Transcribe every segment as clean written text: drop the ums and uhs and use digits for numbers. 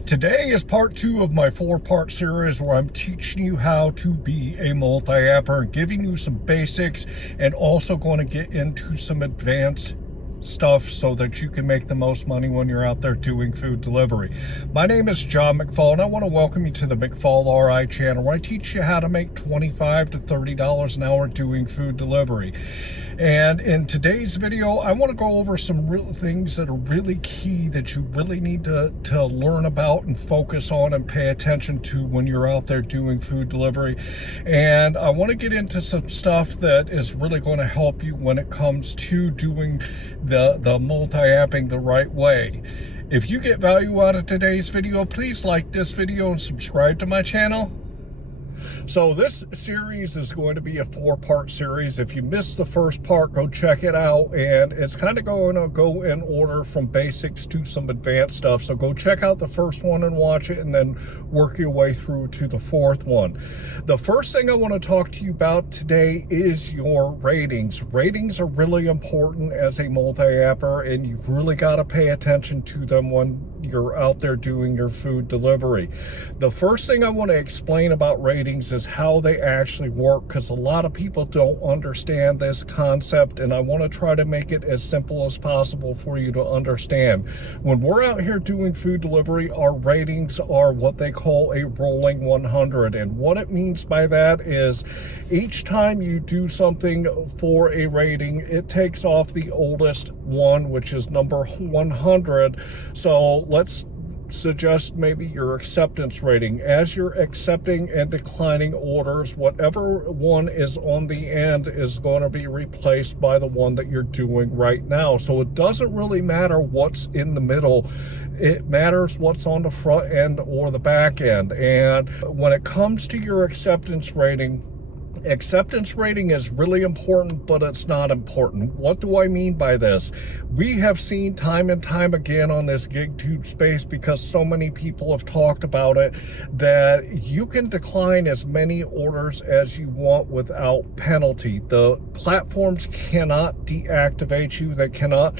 Today is part 2 of my 4-part series where I'm teaching you how to be a multi-apper, giving you some basics, and also going to get into some advanced stuff so that you can make the most money when you're out there doing food delivery. My name is John McFall, and I want to welcome you to the McFallRI channel, where I teach you how to make $25 to $30 an hour doing food delivery. And in today's video, I want to go over some real things that are really key that you really need to learn about and focus on and pay attention to when you're out there doing food delivery. And I want to get into some stuff that is really going to help you when it comes to doing the multi-apping the right way. If you get value out of today's video, please like this video and subscribe to my channel. So this series is going to be a 4-part series. If you missed the first part, go check it out. And it's kind of going to go in order from basics to some advanced stuff. So go check out the first one and watch it, and then work your way through to the 4th one. The first thing I want to talk to you about today is your ratings. Ratings are really important as a multi-apper, and you've really got to pay attention to them when you're out there doing your food delivery. The first thing I want to explain about ratings is how they actually work, because a lot of people don't understand this concept, and I want to try to make it as simple as possible for you to understand. When we're out here doing food delivery, our ratings are what they call a rolling 100, and what it means by that is each time you do something for a rating, it takes off the oldest one, which is number 100. So let's suggest maybe your acceptance rating. As you're accepting and declining orders, whatever one is on the end is going to be replaced by the one that you're doing right now. So it doesn't really matter what's in the middle. It matters what's on the front end or the back end. And when it comes to your acceptance rating is really important, but it's not important. What do I mean by this? We have seen time and time again on this GigTube space, because so many people have talked about it, that you can decline as many orders as you want without penalty. The platforms cannot deactivate you. They cannot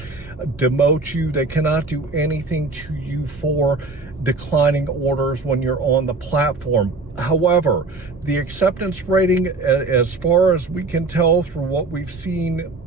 demote you. They cannot do anything to you for declining orders when you're on the platform. However, the acceptance rating, as far as we can tell through what we've seen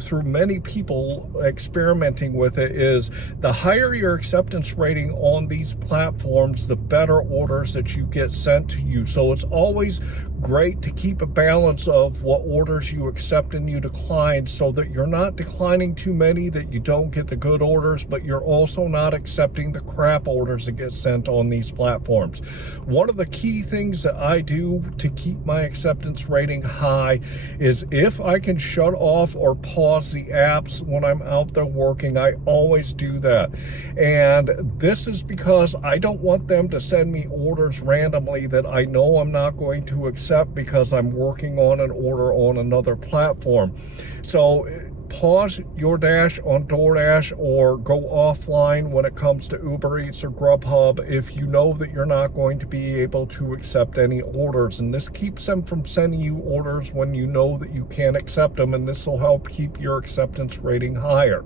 through many people experimenting with it, is the higher your acceptance rating on these platforms, the better orders that you get sent to you. So it's always great to keep a balance of what orders you accept and you decline, so that you're not declining too many that you don't get the good orders, but you're also not accepting the crap orders that get sent on these platforms. One of the key things that I do to keep my acceptance rating high is, if I can shut off or pause the apps when I'm out there working, I always do that. And this is because I don't want them to send me orders randomly that I know I'm not going to accept because I'm working on an order on another platform. So pause your dash on DoorDash, or go offline when it comes to Uber Eats or GrubHub if you know that you're not going to be able to accept any orders. And this keeps them from sending you orders when you know that you can't accept them, and this will help keep your acceptance rating higher.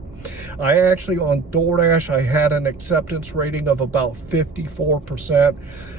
I actually, on DoorDash, I had an acceptance rating of about 54%,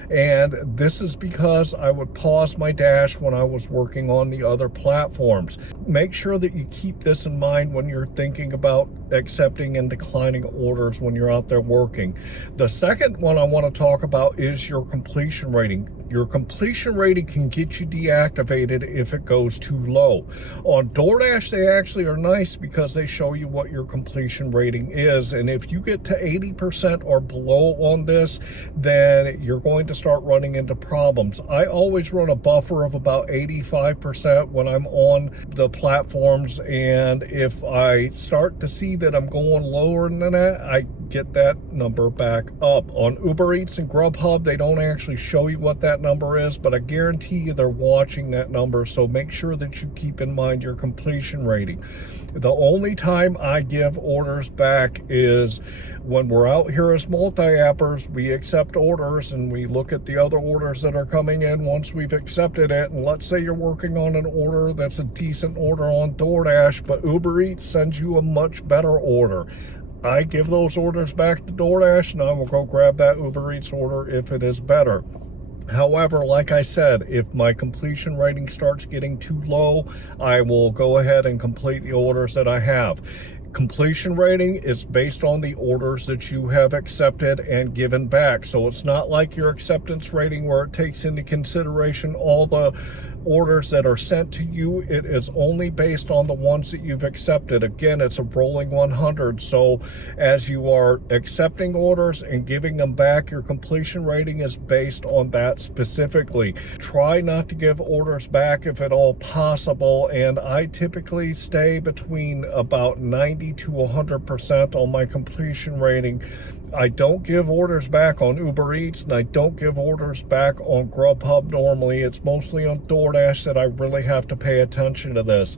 and this is because I would pause my dash when I was working on the other platforms. Make sure that you keep this in mind when you're thinking about accepting and declining orders when you're out there working. The second one I want to talk about is your completion rating. Your completion rating can get you deactivated if it goes too low. On DoorDash, they actually are nice because they show you what your completion rating is, and if you get to 80% or below on this, then you're going to start running into problems. I always run a buffer of about 85% when I'm on the platforms, and if I start to see that I'm going lower than that, I get that number back up. On Uber Eats and GrubHub, they don't actually show you what that number is, but I guarantee you they're watching that number, so make sure that you keep in mind your completion rating. The only time I give orders back is when we're out here as multi-appers. We accept orders and we look at the other orders that are coming in once we've accepted it. And let's say you're working on an order that's a decent order on DoorDash, but Uber Eats sends you a much better order. I give those orders back to DoorDash, and I will go grab that Uber Eats order if it is better. However, like I said, if my completion rating starts getting too low, I will go ahead and complete the orders that I have. Completion rating is based on the orders that you have accepted and given back. So it's not like your acceptance rating where it takes into consideration all the orders that are sent to you. It is only based on the ones that you've accepted. Again, it's a rolling 100. So as you are accepting orders and giving them back, your completion rating is based on that specifically. Try not to give orders back if at all possible, and I typically stay between about 90 to 100% on my completion rating. I don't give orders back on Uber Eats, and I don't give orders back on GrubHub normally. It's mostly on DoorDash that I really have to pay attention to this.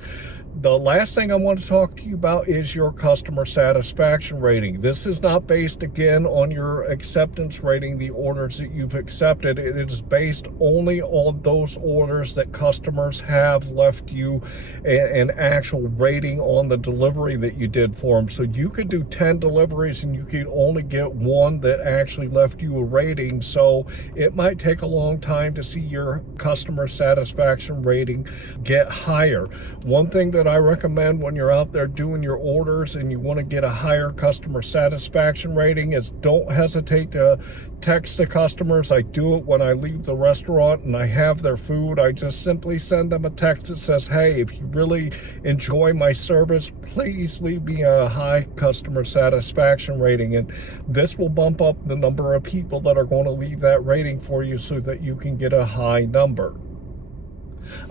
The last thing I want to talk to you about is your customer satisfaction rating. This is not based, again, on your acceptance rating, the orders that you've accepted. It is based only on those orders that customers have left you an actual rating on the delivery that you did for them. So you could do 10 deliveries and you could only get one that actually left you a rating. So it might take a long time to see your customer satisfaction rating get higher. One thing that I recommend when you're out there doing your orders and you want to get a higher customer satisfaction rating is don't hesitate to text the customers. I do it when I leave the restaurant and I have their food. I just simply send them a text that says, hey, if you really enjoy my service, please leave me a high customer satisfaction rating. And this will bump up the number of people that are going to leave that rating for you so that you can get a high number.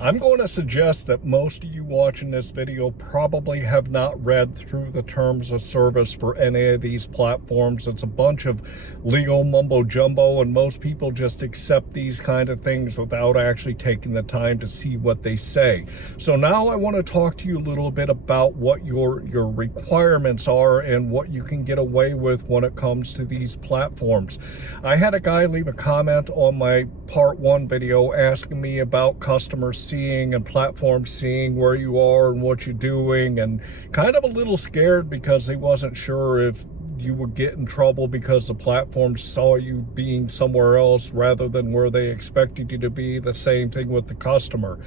I'm going to suggest that most of you watching this video probably have not read through the terms of service for any of these platforms. It's a bunch of legal mumbo jumbo, and most people just accept these kind of things without actually taking the time to see what they say. So now I want to talk to you a little bit about what your requirements are and what you can get away with when it comes to these platforms. I had a guy leave a comment on my part 1 video asking me about customers seeing and platforms seeing where you are and what you're doing, and kind of a little scared because he wasn't sure if you would get in trouble because the platform saw you being somewhere else rather than where they expected you to be. The same thing with the customer.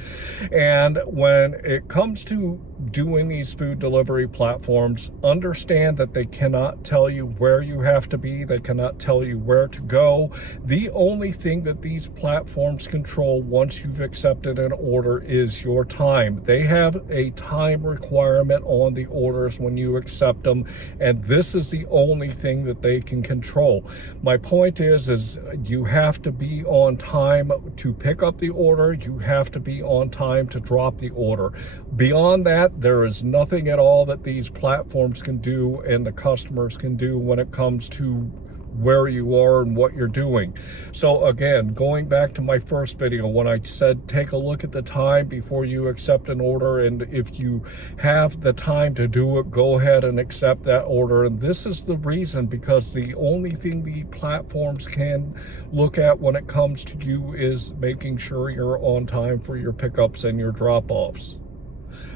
And when it comes to doing these food delivery platforms, understand that they cannot tell you where you have to be. They cannot tell you where to go. The only thing that these platforms control once you've accepted an order is your time. They have a time requirement on the orders when you accept them, and this is the only thing that they can control. My point is you have to be on time to pick up the order. You have to be on time to drop the order. Beyond that, there is nothing at all that these platforms can do and the customers can do when it comes to where you are and what you're doing. So again, going back to my first video when I said take a look at the time before you accept an order, and if you have the time to do it, go ahead and accept that order. And this is the reason, because the only thing the platforms can look at when it comes to you is making sure you're on time for your pickups and your drop-offs.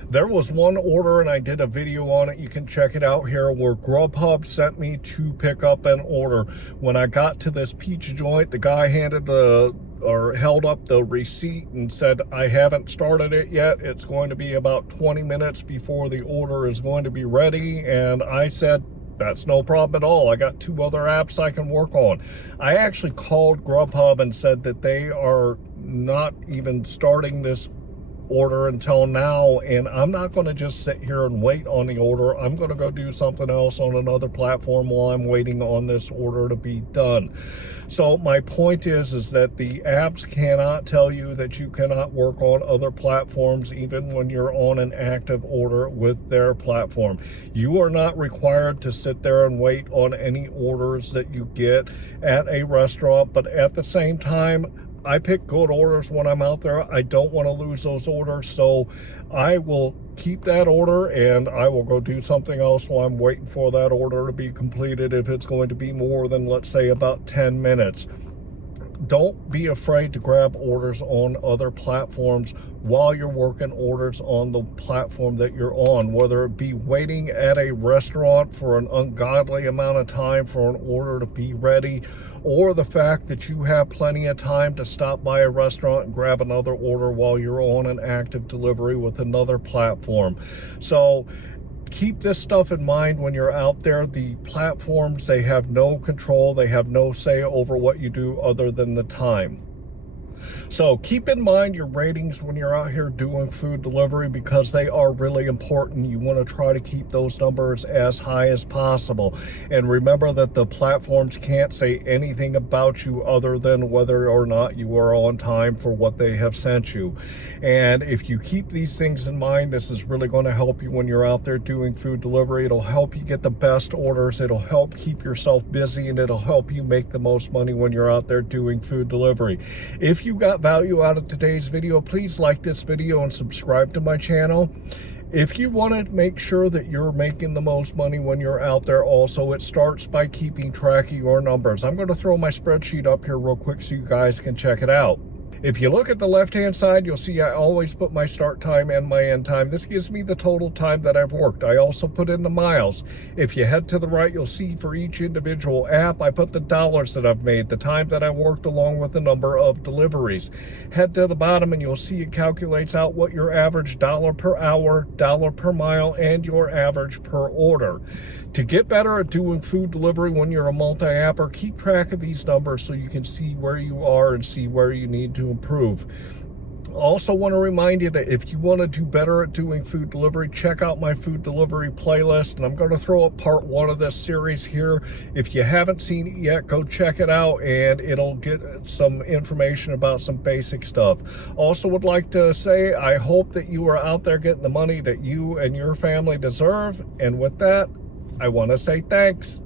There was one order, and I did a video on it, you can check it out here, where GrubHub sent me to pick up an order. When I got to this pizza joint, the guy held up the receipt and said, I haven't started it yet. It's going to be about 20 minutes before the order is going to be ready. And I said, that's no problem at all. I got 2 other apps I can work on. I actually called GrubHub and said that they are not even starting this order until now, and I'm not going to just sit here and wait on the order. I'm going to go do something else on another platform while I'm waiting on this order to be done. So my point is that the apps cannot tell you that you cannot work on other platforms even when you're on an active order with their platform. You are not required to sit there and wait on any orders that you get at a restaurant, but at the same time, I pick good orders when I'm out there. I don't want to lose those orders, so I will keep that order and I will go do something else while I'm waiting for that order to be completed if it's going to be more than, let's say, about 10 minutes. don't be afraid to grab orders on other platforms while you're working orders on the platform that you're on, whether it be waiting at a restaurant for an ungodly amount of time for an order to be ready, or the fact that you have plenty of time to stop by a restaurant and grab another order while you're on an active delivery with another platform. So keep this stuff in mind when you're out there. The platforms, they have no control, they have no say over what you do other than the time. So keep in mind your ratings when you're out here doing food delivery, because they are really important. You want to try to keep those numbers as high as possible. And remember that the platforms can't say anything about you other than whether or not you are on time for what they have sent you. And if you keep these things in mind, this is really going to help you when you're out there doing food delivery. It'll help you get the best orders. It'll help keep yourself busy, and it'll help you make the most money when you're out there doing food delivery. If you got value out of today's video, please like this video and subscribe to my channel. If you want to make sure that you're making the most money when you're out there also, it starts by keeping track of your numbers. I'm going to throw my spreadsheet up here real quick so you guys can check it out. If you look at the left-hand side, you'll see I always put my start time and my end time. This gives me the total time that I've worked. I also put in the miles. If you head to the right, you'll see for each individual app, I put the dollars that I've made, the time that I worked, along with the number of deliveries. Head to the bottom and you'll see it calculates out what your average dollar per hour, dollar per mile, and your average per order. To get better at doing food delivery when you're a multi-apper, keep track of these numbers so you can see where you are and see where you need to improve. Also want to remind you that if you want to do better at doing food delivery, check out my food delivery playlist, and I'm going to throw up part 1 of this series here. If you haven't seen it yet, go check it out, and it'll get some information about some basic stuff. Also would like to say I hope that you are out there getting the money that you and your family deserve, and with that, I want to say thanks.